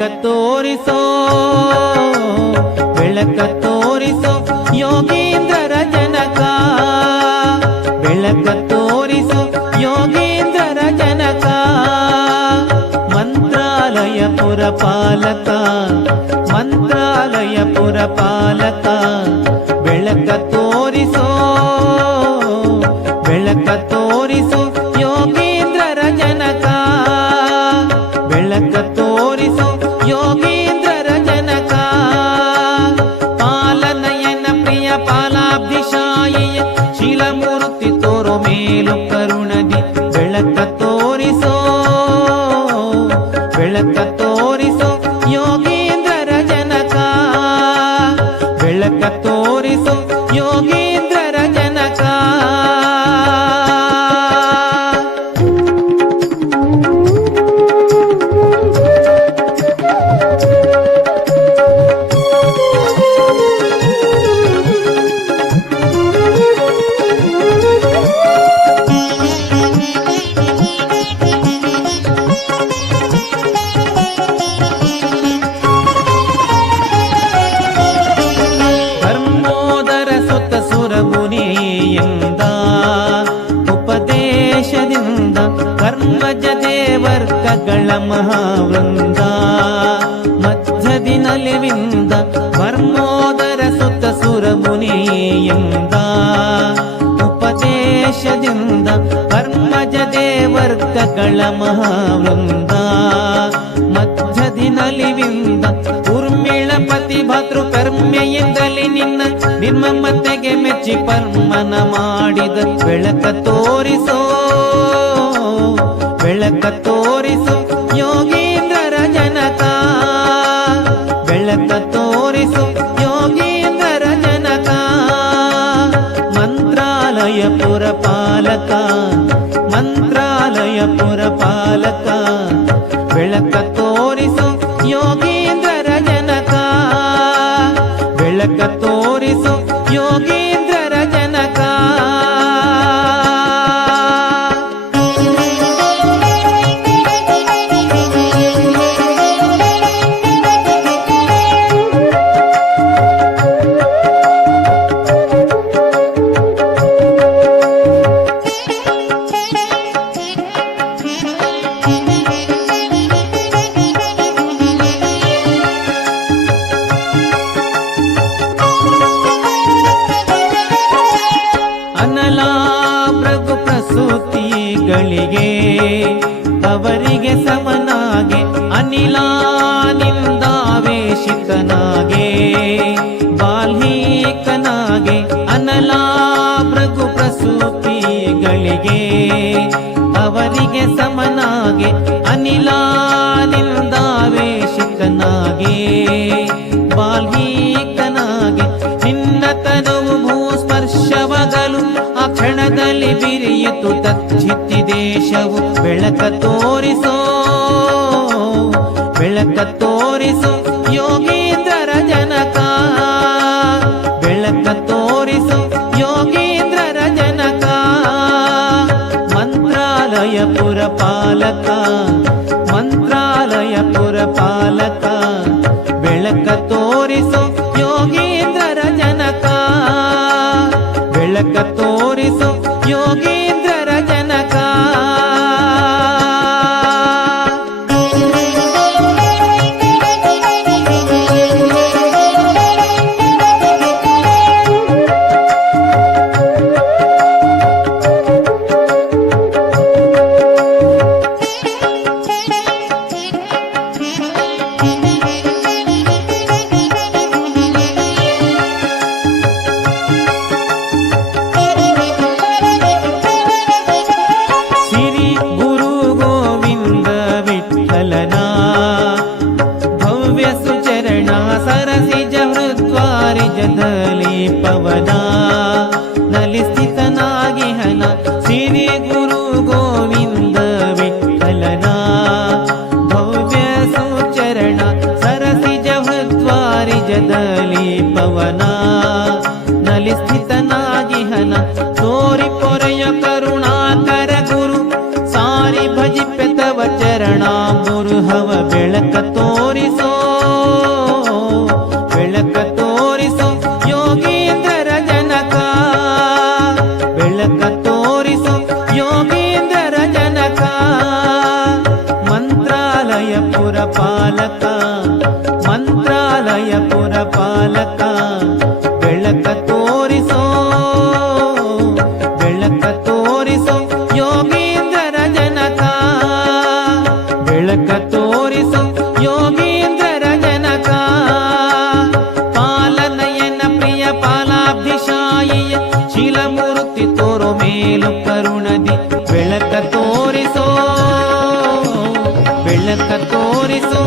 ಬೆಳಕ ತೋರಿಸೋ ಬೆಳಕ ತೋರಿಸೋ ಯೋಗೀಂದ್ರರ ಜನಕ ಬೆಳಕ ತೋರಿಸೋ ಯೋಗೀಂದ್ರರ ಜನಕ ಮಂತ್ರಾಲಯ ಪುರಪಾಲಕ ಮಂತ್ರಾಲಯ ಪುರಪಾಲಕ ಬೆಳಕ ತೋರಿಸೋ ಬೆಳಕ ತೋರಿಸೋ ಯೋಗೀಂದ್ರರ ಜನಕ ಬೆಳಕ ತೋರಿಸೋ ಯೋಗೀಂದ್ರರ ಜನಕ ಪಾಲನಯನ ಪ್ರಿಯ ಪಾಲಾಬ್ಧಿಶಾಯಿಯ ಶೀಲಮೂರ್ತಿ ತೋರೋ ಮೇಲು ಕರುಣದಿ ಬೆಳಕ ತೋರಿಸೋ ಬೆಳಕ ತೋರಿಸೋ ಯೋಗೀಂದ್ರರ ಜನಕ ಬೆಳಕ ತೋರಿಸೋ ಯೋಗೀಂದ್ರರ ಜನಕ ಉಪದೇಶದಿಂದ ಕರ್ಮಜ ದೇವರ್ಗಗಳ ಮಹಾವೃಂದ ಮಧ್ಯದಿ ನಲಿವಿಂದ ಕರ್ಮೋದರ ಸುತ್ತ ಸುರಮುನಿಯಿಂದ ಉಪದೇಶದಿಂದ ಕರ್ಮಜ ದೇವರ್ಗಗಳ ಮಹಾವೃಂದ ಮಧ್ಯದಿ ನಲಿವಿಂದ ಉರ್ಮಿಳಪತಿ ಭತೃ ಕರ್ಮೆಯಿಂದಲೇ ನಿನ್ನ ನಿರ್ಮಮತೆಗೆ ಮೆಚ್ಚಿ ಪರ್ಮನ ಮಾಡಿದ ಬೆಳಕ ತೋರಿಸೋ ಬೆಳಕ ತೋರಿಸೋ ಯೋಗೀಂದ್ರರ ಜನಕ ಬೆಳಕ ತೋರಿಸೋ ಯೋಗೀಂದ್ರರ ಜನಕ ಮಂತ್ರಾಲಯ ಪುರಪಾಲಕ ಮಂತ್ರಾಲಯ ಪುರಪಾಲಕ ಬೆಳಕ ತೋರಿಸೋ ಯೋಗೀಂದ್ರರ ಜನಕ ಬೆಳಕ ತೋರಿಸೋ ಯೋಗೀಂದ್ರರ ಜನಕ ಗಳಿಗೆ ಅವರಿಗೆ ಸಮನಾಗೆ ಅನಿಲಾನಿಂದಾವೇಶಿತನಾಗೆ ಬಾಲ್ಹೀಕನಾಗೆ ಅನಲ ಭೃಗು ಪ್ರಸೂತಿಗಳಿಗೆ ಅವರಿಗೆ ಸಮನಾಗೆ ಅನಿಲಾನಿಂದಾವೇಶಿತನಾಗೆ ಬಾಲ್ಹೀಕನಾಗೆ ನಿನ್ನ ತನುವು ಭೂಸ್ಪರ್ಶವಗಲು ಆ ಕ್ಷಣದಲ್ಲಿ ಬಿರಿಯಿತು ತಚ್ಚಿತ್ತಿ ದೇಶವು ಬೆಳಕ ತೋರಿಸೋ ಬೆಳಕ ತೋರಿಸೋ ಯೋಗೀಂದ್ರರ ಜನಕ ಬೆಳಕ ತೋರಿಸೋ ಯೋಗೀಂದ್ರರ ಜನಕ ಮಂತ್ರಾಲಯ ಪುರಪಾಲಕ ಮಂತ್ರಾಲಯ ಪುರಪಾಲಕ ಬೆಳಕ ತೋರಿಸೋ ಯೋಗೀಂದ್ರರ ಜನಕ ಬೆಳಕ ತೋರಿಸೋ ಯೋಗೀಂದ್ರರ ಜನಕ ಸರಸಿಜ ಪವನ ನಲ್ಲಿ ಸ್ಥಿತನಾಗಿ ಹನ ಸಿರಿ ಗುರು ಗೋವಿಂದ ವಿಠಲನ ಭವ್ಯ ಸುಚರಣ ಸರಸಿಜ ಹೃದ್ವಾರಿಜದಲ್ಲಿ ಪವನ ನಲ್ಲಿ ಸ್ಥಿತನಾಗಿ ಹನ ತೋರಿ ಪೊರೆಯ ಕರುಣಾಕರ ಗುರು ಸಾರಿ ಭಜಿಪೆ ತವ ಚರಣ ಮುರುಹವ ಬೆಳಕ ತೋರಿಸ ಬೆಳಕ ತೋರಿಸು ಯೋಗೀಂದ್ರರ ಜನಕ ಪಾಲನಯನ ಪ್ರಿಯ ಪಾಲಾಬ್ಧಿಶಾಯಿಯ ಶೀಲಮೂರ್ತಿ ತೋರೋ ಮೇಲು ಕರುಣದಿ ಬೆಳಕ ತೋರಿಸೋ ಬೆಳಕ ತೋರಿಸೋ